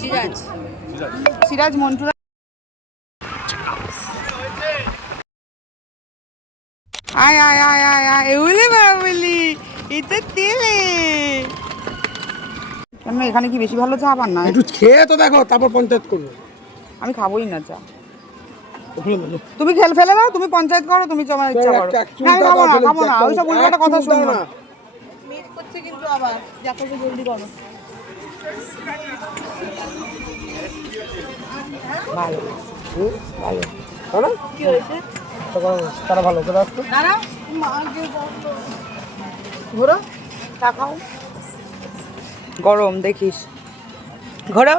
সিরাজ সিরাজ মন্টু আয় আয় আয় আয় আয় এগুলি বাবলি এটা তেলে কেন এখানে কি বেশি ভালো চা পান না? একটু খেয়ে তো দেখো, তারপর পঞ্চায়েত করবো। আমি খাবোই না চা। তুমি খেল ফেলে দাও, তুমি পঞ্চায়েত করো, তুমি তোমার ইচ্ছা করো। না আমি খাবো না, খাবো না, ওইসব উল্টোটা কথা শুনবো না। মিট করছে কিন্তু আবার যাকে জলদি করো। ভালো ভালো ভালো কি হয়েছে? তারা ভালো করে আসতো। দাঁড়াও ঘোরো চা খাও, গরম দেখিস, ঘোরো।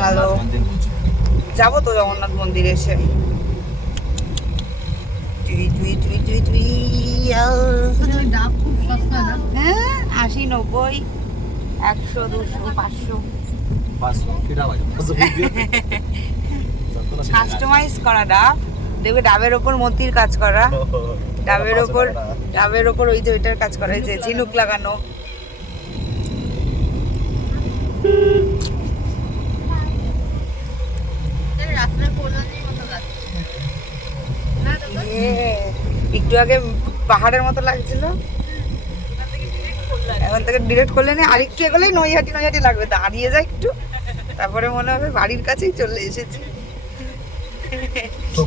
ভালো যাবো তো জগন্নাথ মন্দিরে এসে। ডাব খুব সস্তা না? হ্যাঁ 80, 90, 100, 200, 500 কাস্টমাইজ করা ডাব। দেখবে ডাবের ওপর মতির কাজ করা, ডাবের ওপর ওই যে ওইটার কাজ করা, এই যে ঝিনুক লাগানো। একটু আগে পাহাড়ের মতো লাগছিল, এখন থেকে ডিরেক্ট করলে না, আর একটু এগোলেই নৈহাটি লাগবে, দাঁড়িয়ে যায় একটু, তারপরে মনে হবে বাড়ির কাছেই চলে এসেছি।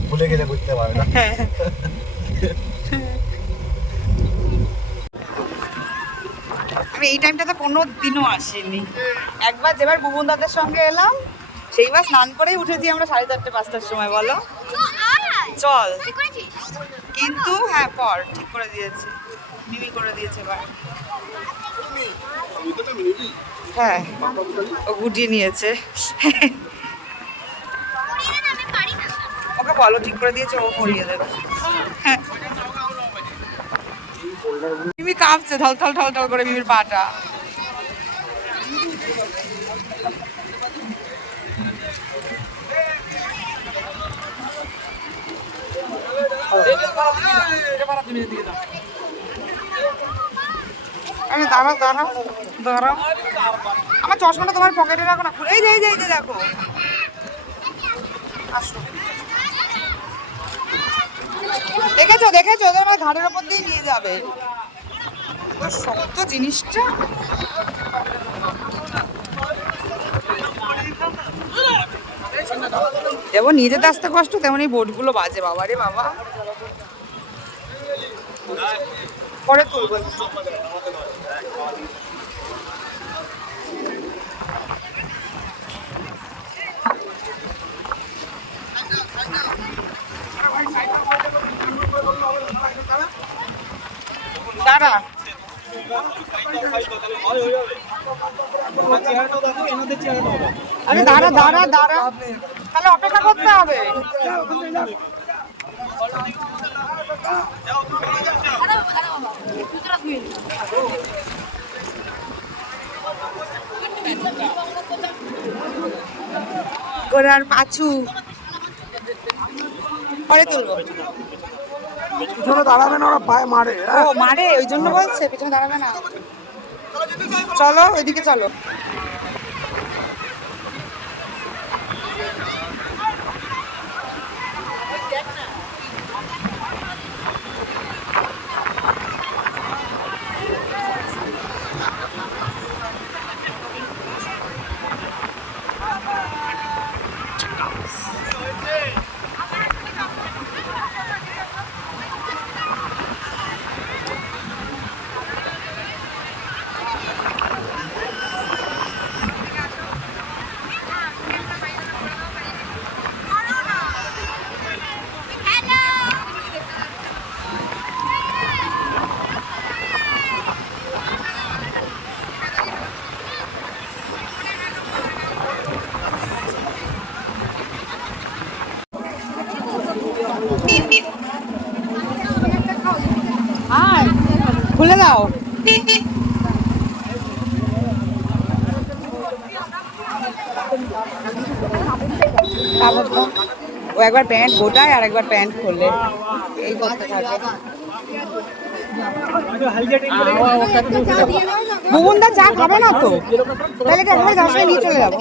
ভুলে গেলে বুঝতে পারবে না। আমি এই টাইমটাতে কোনো দিনও আসিনি। একবার যেবার বুবুন দাদের সঙ্গে এলাম, সেইবার স্নান করেই উঠেছি আমরা 4:30, 5টার সময়। বলো চল, কিন্তু হ্যাঁ পর ঠিক করে দিয়েছে, মিমি করে দিয়েছে এবার। হ্যাঁ ও গুটিয়ে নিয়েছে। ওকে বলো ঠিক করে দিয়েছে, ও করিয়ে দেবে। হ্যাঁ মিমি কাঁপছে ঢল করে মিমির পাটা। দাঁড়াও আমার চশমাটা তোমার পকেটে রাখো না, এই যে দেখো। আসো, দেখেছো তোমার ঘাড়ের ওপর দিয়ে নিয়ে যাবে, শক্ত জিনিসটা। যেমন নিয়ে যেতে আসতে কষ্ট, তেমন এই বোটগুলো বাজে, বাবা রে বাবা। পরে তুলবো। দাঁড়া আরে দাঁড়া তাহলে অপেক্ষা করতে হবে। গোড়ার পাছু পরে তুলবো। পিছনে দাঁড়াবে না, ওরা পায়ে মারে। ও মারে, ওই জন্য বলছে পিছনে দাঁড়াবে না। চলো ওইদিকে চলো। খুলে দাও। ও একবার প্যান্ট গোটায় আর একবার প্যান্ট খোলে, এই করতে থাকে। বুবুনদা চা খাবে না তো, তাহলে তো একবার গাছ নিয়ে চলে যাবো।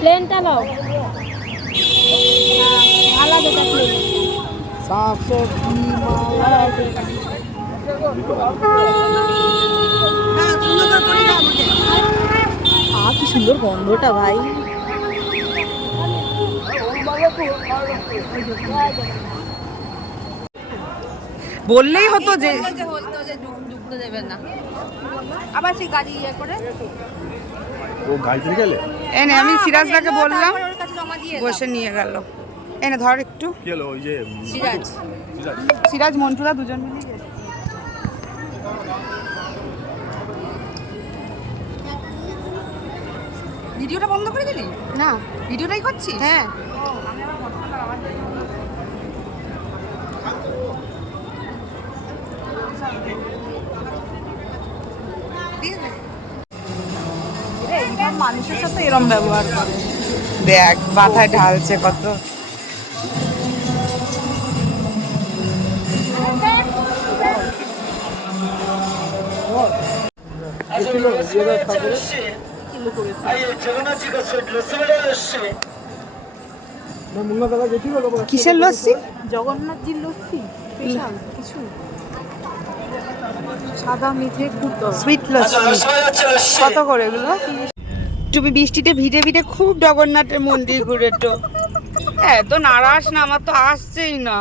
প্লেনটা নাও, আলাদা প্লেন। কি সুন্দর গন্ধটা ভাই। বললেই হতো যে ঢুকতে দেবেন না, আবার সেই গাড়ি ইয়ে করে ও গাড়িতে গেলে এনে আমি সিরাজদাকে বললাম, ওর কাছে জমা দিয়ে বসে নিয়ে গেল। এনে ধর একটু। কি হলো ওই যে সিরাজ সিরাজ মন্টুদা দুজন মিলে গেছে। ভিডিওটা বন্ধ করে দিলি? না, ভিডিওটাই করছিস? হ্যাঁ এইসব মানুষের সাথে এরম ব্যবহার করে। দেখ মাথায় ঢালছে কত। কিসের লস্যি? জগন্নাথজির লস্যি স্পেশাল কিছু, সাদা মিঠে খুব সুইট লস্যি। কত করে এগুলো? তুমি বৃষ্টিতে ভিজে ভিজে খুব জগন্নাথের মন্দির ঘুরে তো। এত নারাজ না, আমার তো আসছেই না।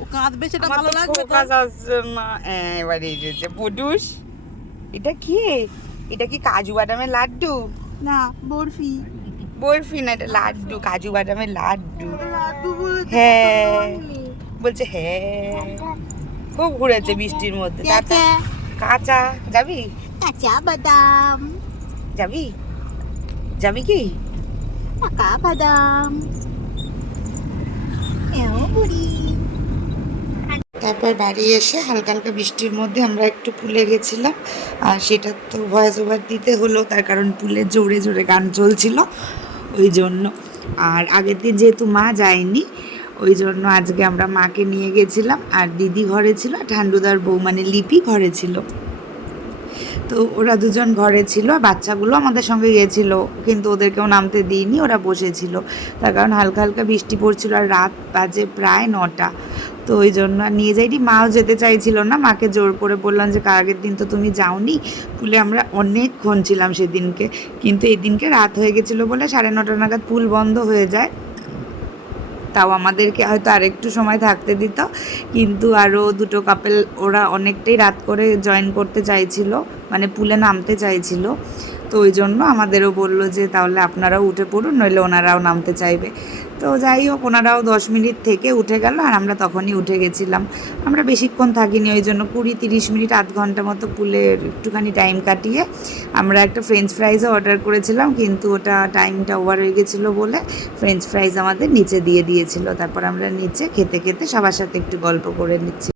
ও কাঁদবে, সেটা আমার ভালো তো লাগবে তো। ফোকাস আসছে না। এবার এই যে পুটুস, এটা কি? এটা কি কাজু বাদামের লাড্ডু? না, বরফি। বরফি না, এটা লাড্ডু, কাজু বাদামের লাড্ডু। লাড্ডু বলতে হ্যাঁ বলছে হ্যাঁ। খুব ঘুরেছে বৃষ্টির মধ্যে। টাটা। কাঁচা যাবি? কাঁচা বাদাম, যাবি? যাবি কি? পাকা বাদাম, এও বুড়ি। তারপর বাড়ি এসে হালকা হালকা বৃষ্টির মধ্যে আমরা একটু পুলে গেছিলাম, আর সেটা তো ভয়েস ওভার দিতে হলো, তার কারণ পুলে জোরে জোরে গান চলছিল ওই জন্য। আর আগের দিন যেহেতু মা যায়নি, ওই জন্য আজকে আমরা মাকে নিয়ে গেছিলাম। আর দিদি ঘরে ছিল, ঠান্ডুদার বউ মানে লিপি ঘরে ছিল। তো ওরা দুজন ঘরে ছিল, আর বাচ্চাগুলো আমাদের সঙ্গে গিয়েছিল, কিন্তু ওদেরকেও নামতে দিইনি, ওরা বসেছিল। তার কারণ হালকা হালকা বৃষ্টি পড়ছিল, আর রাত বাজে প্রায় 9টা। তো ওই জন্য নিয়ে যাইনি। মাও যেতে চাইছিল না, মাকে জোর করে বললাম যে আগের দিন তো তুমি যাওনি পুলে। আমরা অনেকক্ষণ ছিলাম সেদিনকে, কিন্তু এদিনকে রাত হয়ে গেছিলো বলে 9:30 নাগাদ পুল বন্ধ হয়ে যায়। তাও আমাদেরকে হয়তো আরেকটু সময় থাকতে দিত, কিন্তু আরও দুটো কাপেল ওরা অনেকটাই রাত করে জয়েন করতে চাইছিল, মানে পুলে নামতে চাইছিল। তো ওই জন্য আমাদেরও বললো যে তাহলে আপনারাও উঠে পড়ুন, নইলে ওনারাও নামতে চাইবে। তো যাই হোক, ওনারাও 10 মিনিট থেকে উঠে গেল, আর আমরা তখনই উঠে গেছিলাম। আমরা বেশিক্ষণ থাকিনি, ওই জন্য 20-30 মিনিট, আধ ঘন্টা মতো পুলে একটুখানি টাইম কাটিয়ে আমরা একটা ফ্রেঞ্চ ফ্রাইজও অর্ডার করেছিলাম, কিন্তু ওটা টাইমটা ওভার হয়ে গেছিলো বলে ফ্রেঞ্চ ফ্রাইজ আমাদের নিচে দিয়ে দিয়েছিল। তারপর আমরা নিচে খেতে খেতে সবার সাথে একটু গল্প করে নিচ্ছি।